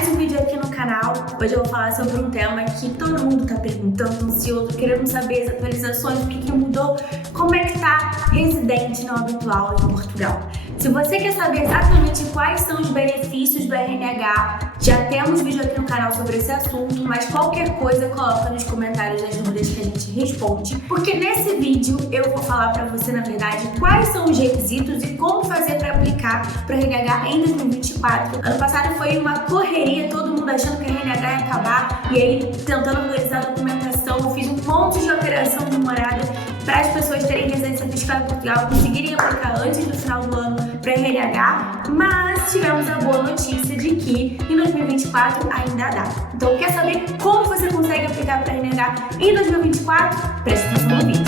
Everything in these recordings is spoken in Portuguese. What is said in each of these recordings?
mais um vídeo aqui no canal. Hoje eu vou falar sobre um tema que todo mundo tá perguntando, ansioso, querendo saber as atualizações, o que mudou, como é que tá residente não habitual em Portugal. Se você quer saber exatamente quais são os benefícios do RNH, já temos vídeo aqui no canal sobre esse assunto, mas qualquer coisa coloca nos comentários as dúvidas que a gente responde, porque nesse vídeo eu vou falar pra você, na verdade, quais são os requisitos e como fazer pra aplicar pro RNH em 2024. Ano passado foi uma correria, todo mundo achando que o RNH ia acabar, e aí tentando realizar a documentação, eu fiz um monte de operação de morada para as pessoas terem residência fiscal em Portugal, conseguirem aplicar antes do final do ano para RNH, mas tivemos a boa notícia de que em 2024 ainda dá. Então, quer saber como você consegue aplicar para RNH em 2024? Preste atenção no vídeo.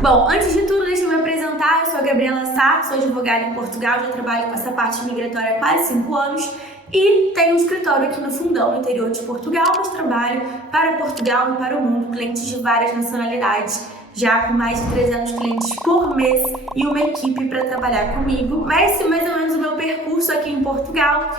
Bom, antes de tudo, deixa eu me apresentar. Eu sou a Gabriela Sá, sou advogada em Portugal, já trabalho com essa parte migratória há quase 5 anos e tenho um escritório aqui no Fundão, no interior de Portugal, mas trabalho para Portugal e para o mundo, clientes de várias nacionalidades, já com mais de 300 clientes por mês e uma equipe para trabalhar comigo. Mas esse é mais ou menos o meu percurso aqui em Portugal.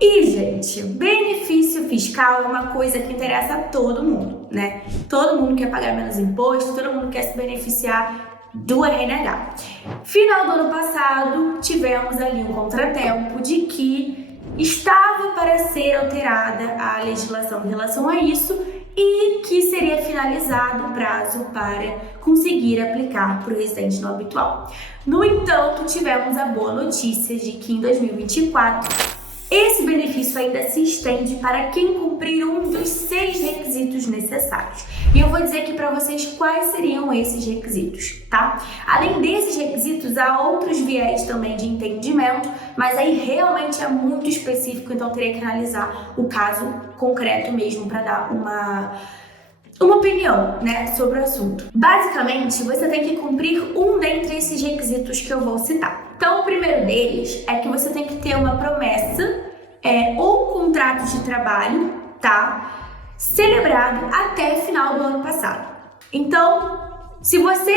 E, gente, benefício fiscal é uma coisa que interessa a todo mundo, né? Todo mundo quer pagar menos imposto, todo mundo quer se beneficiar do RNH. Final do ano passado, tivemos ali um contratempo de que estava para ser alterada a legislação em relação a isso e que seria finalizado o prazo para conseguir aplicar para o residente não habitual. No entanto, tivemos a boa notícia de que em 2024 esse benefício ainda se estende para quem cumprir um dos 6 requisitos necessários. E eu vou dizer aqui para vocês quais seriam esses requisitos, tá? Além desses requisitos, há outros viés também de entendimento, mas aí realmente é muito específico, então teria que analisar o caso concreto mesmo para dar uma opinião, né, sobre o assunto. Basicamente, você tem que cumprir um dentre esses requisitos que eu vou citar. Então, o primeiro deles é que você tem que ter uma promessa ou um contrato de trabalho, tá, celebrado até final do ano passado. Então, se você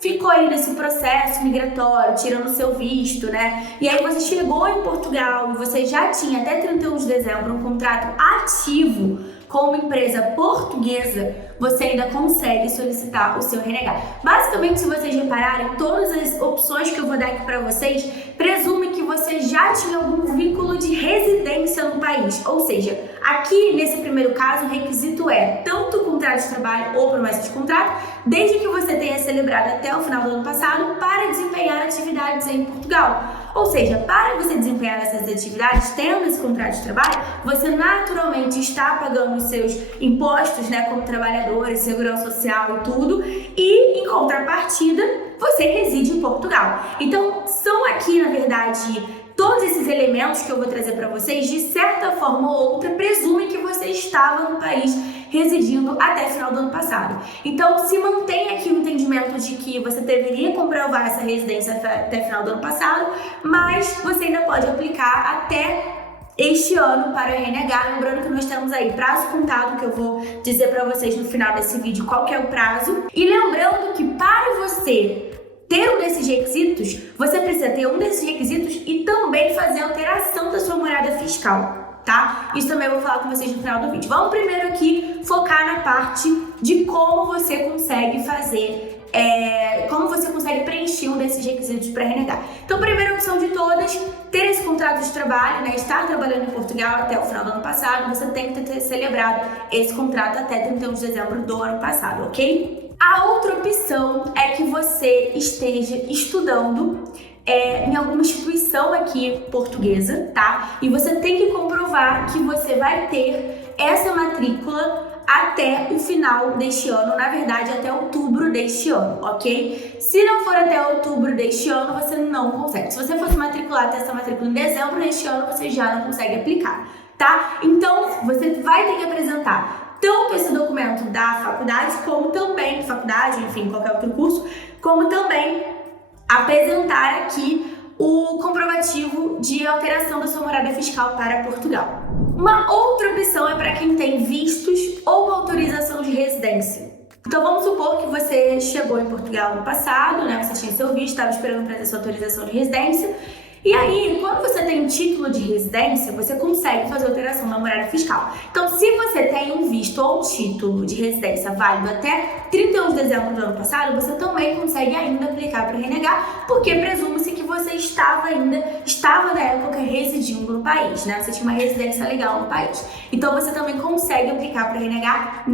ficou aí nesse processo migratório, tirando o seu visto, né? E aí você chegou em Portugal e você já tinha até 31 de dezembro um contrato ativo com uma empresa portuguesa, você ainda consegue solicitar o seu RNH. Basicamente, se vocês repararem, todas as opções que eu vou dar aqui para vocês presume que você já tinha algum vínculo de residência no país. Ou seja, aqui nesse primeiro caso, o requisito é tanto o contrato de trabalho ou promessa de contrato, desde que você tenha celebrado até o final do ano passado para desempenhar atividades em Portugal. Ou seja, para você desempenhar essas atividades, tendo esse contrato de trabalho, você naturalmente está pagando os seus impostos, né, como trabalhadores, segurança social e tudo, e em contrapartida, você reside em Portugal. Então, são aqui, na verdade, todos esses elementos que eu vou trazer para vocês, de certa forma ou outra, presumem que você estava no país residindo até o final do ano passado. Então, se mantém aqui o entendimento de que você deveria comprovar essa residência até o final do ano passado, mas você ainda pode aplicar até este ano para o RNH, lembrando que nós temos aí prazo contado, que eu vou dizer para vocês no final desse vídeo qual que é o prazo. E lembrando que para você ter um desses requisitos, você precisa ter um desses requisitos e também fazer a alteração da sua morada fiscal, tá? Isso também eu vou falar com vocês no final do vídeo. Vamos primeiro aqui focar na parte de como você consegue fazer, como você consegue preencher um desses requisitos para RNH. Então, primeira opção de todas, ter esse contrato de trabalho, né? Estar trabalhando em Portugal até o final do ano passado, você tem que ter celebrado esse contrato até 31 de dezembro do ano passado, ok? A outra opção é que você esteja estudando em alguma instituição aqui portuguesa, tá? E você tem que comprovar que você vai ter essa matrícula até o final deste ano, na verdade até outubro deste ano, ok? Se não for até outubro deste ano, você não consegue. Se você fosse matricular até essa matrícula em dezembro deste ano, você já não consegue aplicar, tá? Então, você vai ter que apresentar tanto esse documento da faculdade, como também, faculdade, enfim, qualquer outro curso, como também apresentar aqui o comprovativo de alteração da sua morada fiscal para Portugal. Uma outra opção é para quem tem vistos ou autorização de residência. Então vamos supor que você chegou em Portugal no passado, né? Você tinha seu visto, estava esperando para ter sua autorização de residência. E aí, quando você tem um título de residência, você consegue fazer alteração na morada fiscal. Então, se você tem um visto ou um título de residência válido até 31 de dezembro do ano passado, você também consegue ainda aplicar para renegar, porque presume-se que você estava na época residindo no país, né? Você tinha uma residência legal no país. Então, você também consegue aplicar para renegar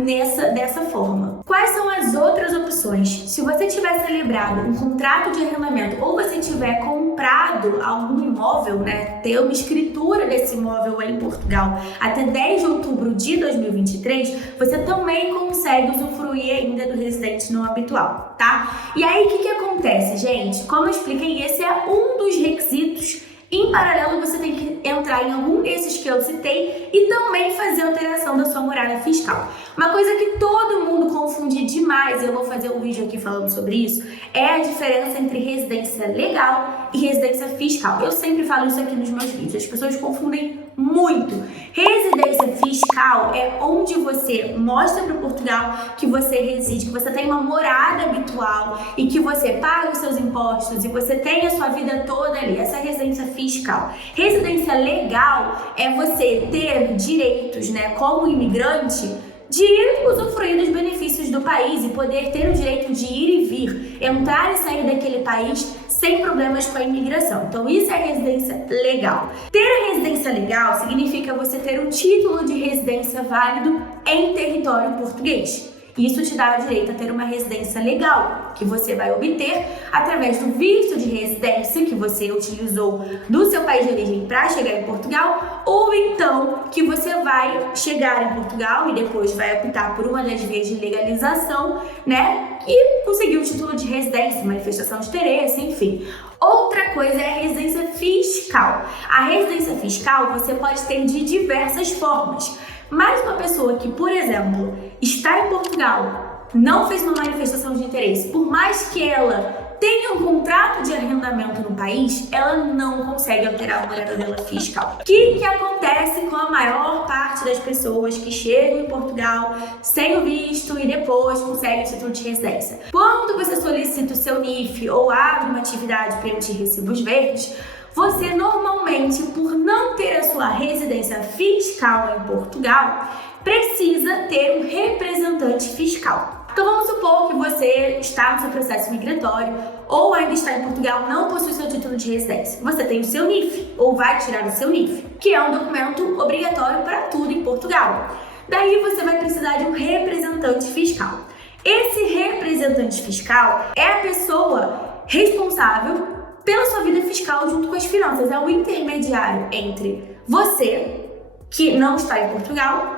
dessa forma. Quais são as outras opções? Se você tiver celebrado um contrato de arrendamento ou você tiver comprado algum imóvel, né, ter uma escritura desse imóvel em Portugal até 10 de outubro de 2023, você também consegue usufruir ainda do residente não habitual, tá? E aí, o que acontece, gente? Como eu expliquei, esse é um dos requisitos. Em paralelo, você tem que entrar em algum desses que eu citei e também fazer alteração da sua morada fiscal. Uma coisa que todo mundo confunde demais, e eu vou fazer um vídeo aqui falando sobre isso, é a diferença entre residência legal e residência fiscal. Eu sempre falo isso aqui nos meus vídeos, as pessoas confundem muito. Residência fiscal é onde você mostra para Portugal que você reside, que você tem uma morada habitual e que você paga os seus impostos e você tem a sua vida toda ali. Essa é a residência fiscal. Residência legal é você ter direitos, né, como imigrante, de usufruir dos benefícios do país e poder ter o direito de ir e vir, entrar e sair daquele país sem problemas com a imigração. Então isso é residência legal. Ter a residência legal significa você ter um título de residência válido em território português. Isso te dá o direito a ter uma residência legal, que você vai obter através do visto de residência que você utilizou do seu país de origem para chegar em Portugal, ou então que você vai chegar em Portugal e depois vai optar por uma das vias de legalização, né? E conseguir o título de residência, manifestação de interesse, enfim. Outra coisa é a residência fiscal. A residência fiscal você pode ter de diversas formas. Mas uma pessoa que, por exemplo, está em Portugal, não fez uma manifestação de interesse, por mais que ela tenha um contrato de arrendamento no país, ela não consegue alterar a morada dela fiscal. O que acontece com a maior parte das pessoas que chegam em Portugal sem o visto e depois conseguem o título de residência? Quando você solicita o seu NIF ou abre uma atividade para emitir recibos verdes, você normalmente, por não ter a sua residência fiscal em Portugal, precisa ter um representante fiscal. Então vamos supor que você está no seu processo migratório ou ainda está em Portugal, não possui seu título de residência. Você tem o seu NIF ou vai tirar o seu NIF, que é um documento obrigatório para tudo em Portugal. Daí você vai precisar de um representante fiscal. Esse representante fiscal é a pessoa responsável pela sua vida fiscal junto com as finanças. É o intermediário entre você, que não está em Portugal,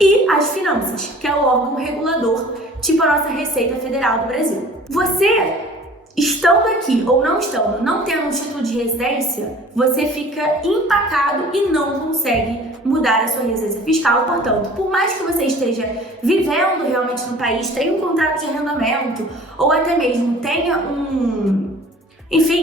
e as finanças, que é o órgão regulador, tipo a nossa Receita Federal do Brasil. Você, estando aqui ou não estando, não tendo um título de residência, você fica empacado e não consegue mudar a sua residência fiscal. Portanto, por mais que você esteja vivendo realmente no país, tenha um contrato de arrendamento ou até mesmo tenha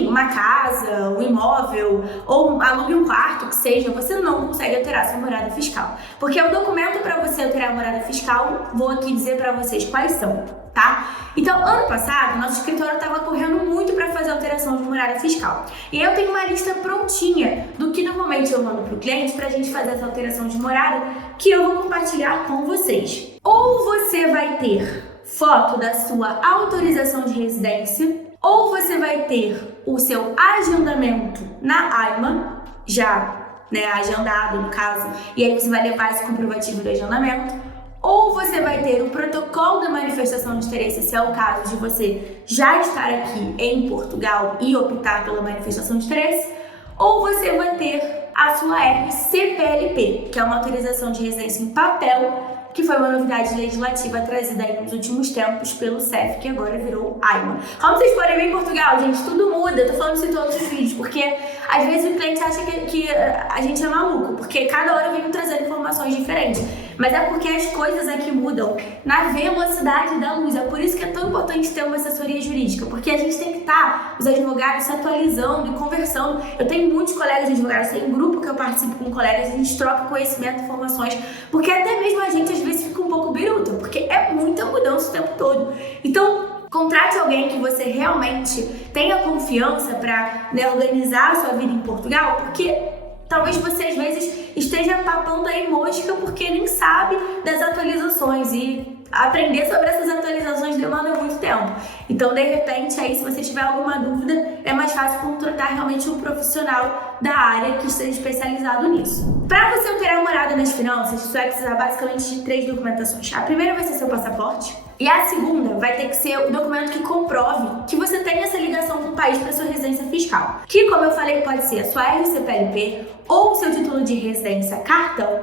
uma casa, um imóvel, ou alugue um quarto, que seja, você não consegue alterar sua morada fiscal. Porque o documento para você alterar a morada fiscal, vou aqui dizer para vocês quais são, tá? Então, ano passado, nosso escritório estava correndo muito para fazer alteração de morada fiscal. E eu tenho uma lista prontinha do que normalmente eu mando para o cliente para a gente fazer essa alteração de morada, que eu vou compartilhar com vocês. Ou você vai ter foto da sua autorização de residência, ou você vai ter o seu agendamento na AIMA, já agendado no caso, e aí você vai levar esse comprovativo do agendamento, ou você vai ter o protocolo da manifestação de interesse, se é o caso de você já estar aqui em Portugal e optar pela manifestação de interesse, ou você vai ter a sua RCPLP, que é uma autorização de residência em papel, que foi uma novidade legislativa trazida aí nos últimos tempos pelo CEF, que agora virou AIMA. Como vocês podem ver em Portugal, gente, tudo muda. Eu tô falando isso em todos os vídeos, porque às vezes o cliente acha que a gente é maluco, porque cada hora eu venho trazendo informações diferentes. Mas é porque as coisas aqui mudam na velocidade da luz. É por isso que é tão importante ter uma assessoria jurídica, porque a gente tem que estar, os advogados, se atualizando e conversando. Eu tenho muitos colegas advogados, tem um grupo que eu participo com colegas, a gente troca conhecimento, informações, porque até mesmo a gente às vezes fica um pouco biruta, porque é muita mudança o tempo todo. Então, contrate alguém que você realmente tenha confiança para organizar a sua vida em Portugal, porque talvez você às vezes esteja papando aí mosca porque nem sabe das atualizações e aprender sobre essas atualizações demanda muito tempo. Então, de repente, aí se você tiver alguma dúvida, é mais fácil contratar realmente um profissional da área que esteja especializado nisso. Para você alterar a morada nas finanças, você vai precisar basicamente de 3 documentações. A primeira vai ser seu passaporte. E a segunda vai ter que ser o documento que comprove que você tem essa ligação com o país para sua residência fiscal. Que, como eu falei, pode ser a sua RCPLP, ou o seu título de residência cartão,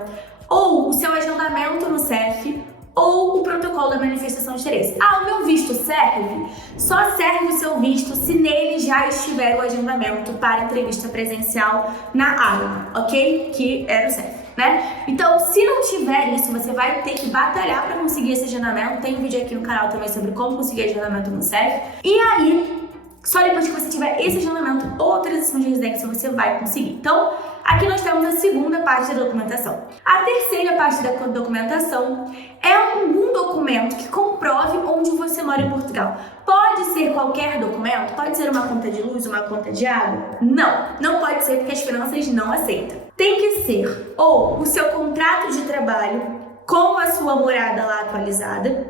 ou o seu agendamento no CEF, ou o protocolo da manifestação de interesse. Ah, o meu visto serve? Só serve o seu visto se nele já estiver o agendamento para entrevista presencial na ARMA, ok? Que era o CEF. Né? Então, se não tiver isso, você vai ter que batalhar para conseguir esse agendamento. Tem um vídeo aqui no canal também sobre como conseguir agendamento no CEF. E aí, só depois que você tiver esse agendamento ou autorização de residência, você vai conseguir. Então, aqui nós temos a segunda parte da documentação. A terceira parte da documentação é algum documento que comprove onde você mora em Portugal. Pode ser qualquer documento? Pode ser uma conta de luz, uma conta de água? Não, não pode ser porque as finanças não aceitam. Tem que ser ou o seu contrato de trabalho com a sua morada lá atualizada,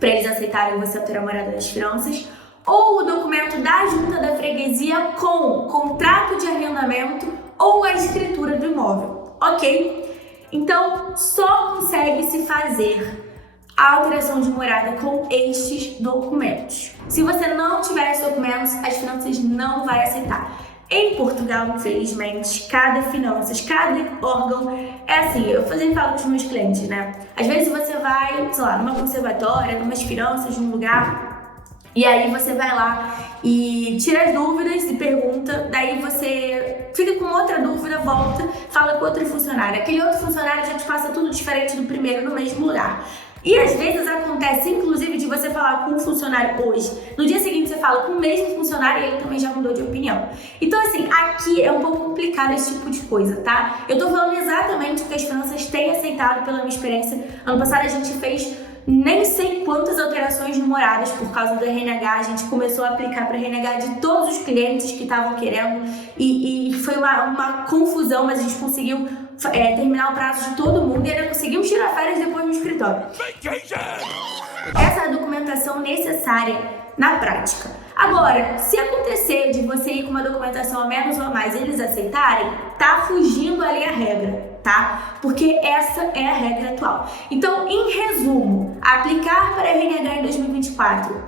para eles aceitarem você alterar a morada das finanças, ou o documento da junta da freguesia com contrato de arrendamento ou a escritura do imóvel, ok? Então, só consegue se fazer a alteração de morada com estes documentos. Se você não tiver esses documentos, as finanças não vai aceitar. Em Portugal, infelizmente, cada finanças, cada órgão é assim. Eu sempre falo com os meus clientes, né? Às vezes você vai, sei lá, numa conservatória, numas finanças de um lugar, e aí você vai lá e tira as dúvidas e pergunta, daí você fica com outra dúvida, volta, fala com outro funcionário. Aquele outro funcionário já te passa tudo diferente do primeiro no mesmo lugar. E às vezes acontece, inclusive, de você falar com um funcionário hoje, no dia seguinte você fala com o mesmo funcionário e ele também já mudou de opinião. Então, assim, aqui é um pouco complicado esse tipo de coisa, tá? Eu tô falando exatamente o que as finanças têm aceitado pela minha experiência. Ano passado a gente fez nem sei quantas alterações de moradas por causa do RNH. A gente começou a aplicar para RNH de todos os clientes que estavam querendo e foi uma confusão, mas a gente conseguiu terminar o prazo de todo mundo e ainda conseguimos tirar férias depois no escritório. Essa é a documentação necessária na prática. Agora, se acontecer de você ir com uma documentação a menos ou a mais e eles aceitarem, tá fugindo ali a regra, tá? Porque essa é a regra atual. Então, em resumo, aplicar para RNH em 2024,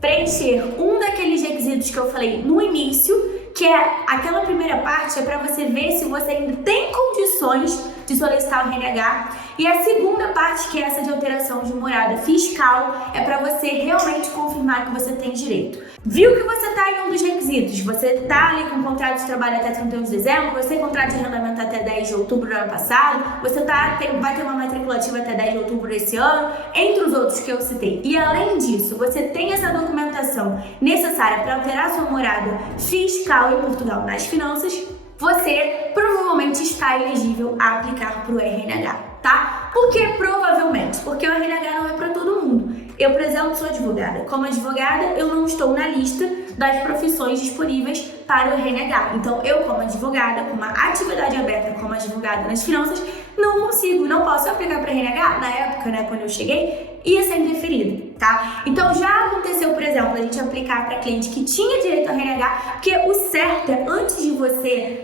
preencher um daqueles requisitos que eu falei no início, que é aquela primeira parte, é para você ver se você ainda tem condições de solicitar o RNH. E a segunda parte, que é essa de alteração de morada fiscal, é para você realmente confirmar que você tem direito. Viu que você está em um dos requisitos, você está ali com contrato de trabalho até 31 de dezembro, você tem contrato de arrendamento até 10 de outubro do ano passado, você vai ter uma matriculativa até 10 de outubro desse ano, entre os outros que eu citei. E além disso, você tem essa documentação necessária para alterar sua morada fiscal em Portugal nas finanças, você provavelmente está elegível a aplicar para o RNH, tá? Por que provavelmente? Porque o RNH não é para todo mundo. Eu, por exemplo, sou advogada. Como advogada, eu não estou na lista das profissões disponíveis para o RNH. Então, eu, como advogada, com uma atividade aberta como advogada nas finanças, não consigo, não posso aplicar para RNH. Na época, né, quando eu cheguei, ia ser indeferido, tá? Então, já aconteceu, por exemplo, a gente aplicar para cliente que tinha direito ao RNH, porque o certo é, antes de você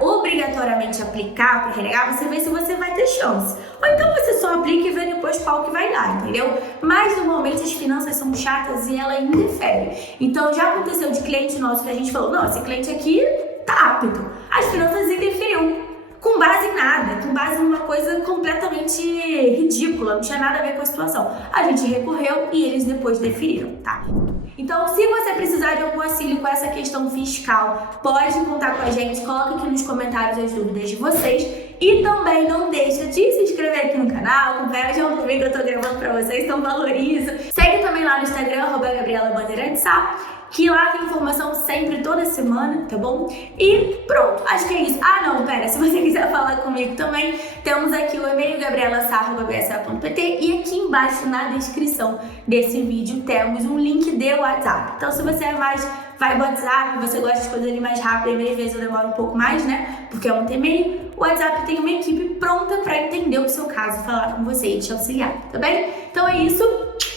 obrigatoriamente aplicar para o RNH, você vê se você vai ter chance. Ou então você só aplica e vê depois qual que vai dar, entendeu? Mas normalmente as finanças são chatas e ela indefere. Então já aconteceu de cliente nosso que a gente falou, não, esse cliente aqui tá apto. As finanças indeferiu com com base em nada, com base numa coisa completamente ridícula, não tinha nada a ver com a situação. A gente recorreu e eles depois deferiram, tá? Então, se você precisar de algum auxílio com essa questão fiscal, pode contar com a gente, coloca aqui nos comentários as dúvidas de vocês e também não deixa de se inscrever aqui no canal, veja o vídeo que eu tô gravando pra vocês, então valoriza. Segue também lá no Instagram, @GabrielaBandeiranteSá, que lá tem informação sempre, toda semana, tá bom? E pronto, acho que é isso. Ah, não, pera, se você quiser falar comigo também, temos aqui o e-mail gabriela.bsa.pt e aqui embaixo na descrição desse vídeo temos um link de WhatsApp. Então, se você é mais vai no WhatsApp, você gosta de coisas ali mais rápido, e às vezes eu demoro um pouco mais, né? Porque é um e-mail. O WhatsApp tem uma equipe pronta pra entender o seu caso, falar com você e te auxiliar, tá bem? Então é isso.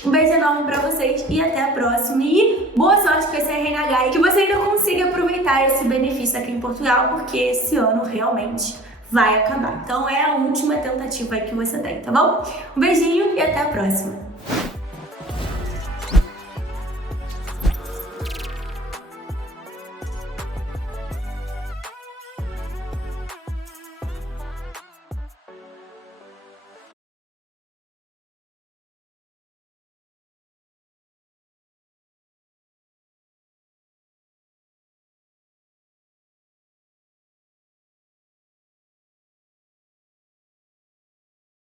Um beijo enorme pra vocês e até a próxima. E boa sorte com esse RNH e que você ainda consiga aproveitar esse benefício aqui em Portugal, porque esse ano realmente vai acabar. Então é a última tentativa aí que você tem, tá bom? Um beijinho e até a próxima.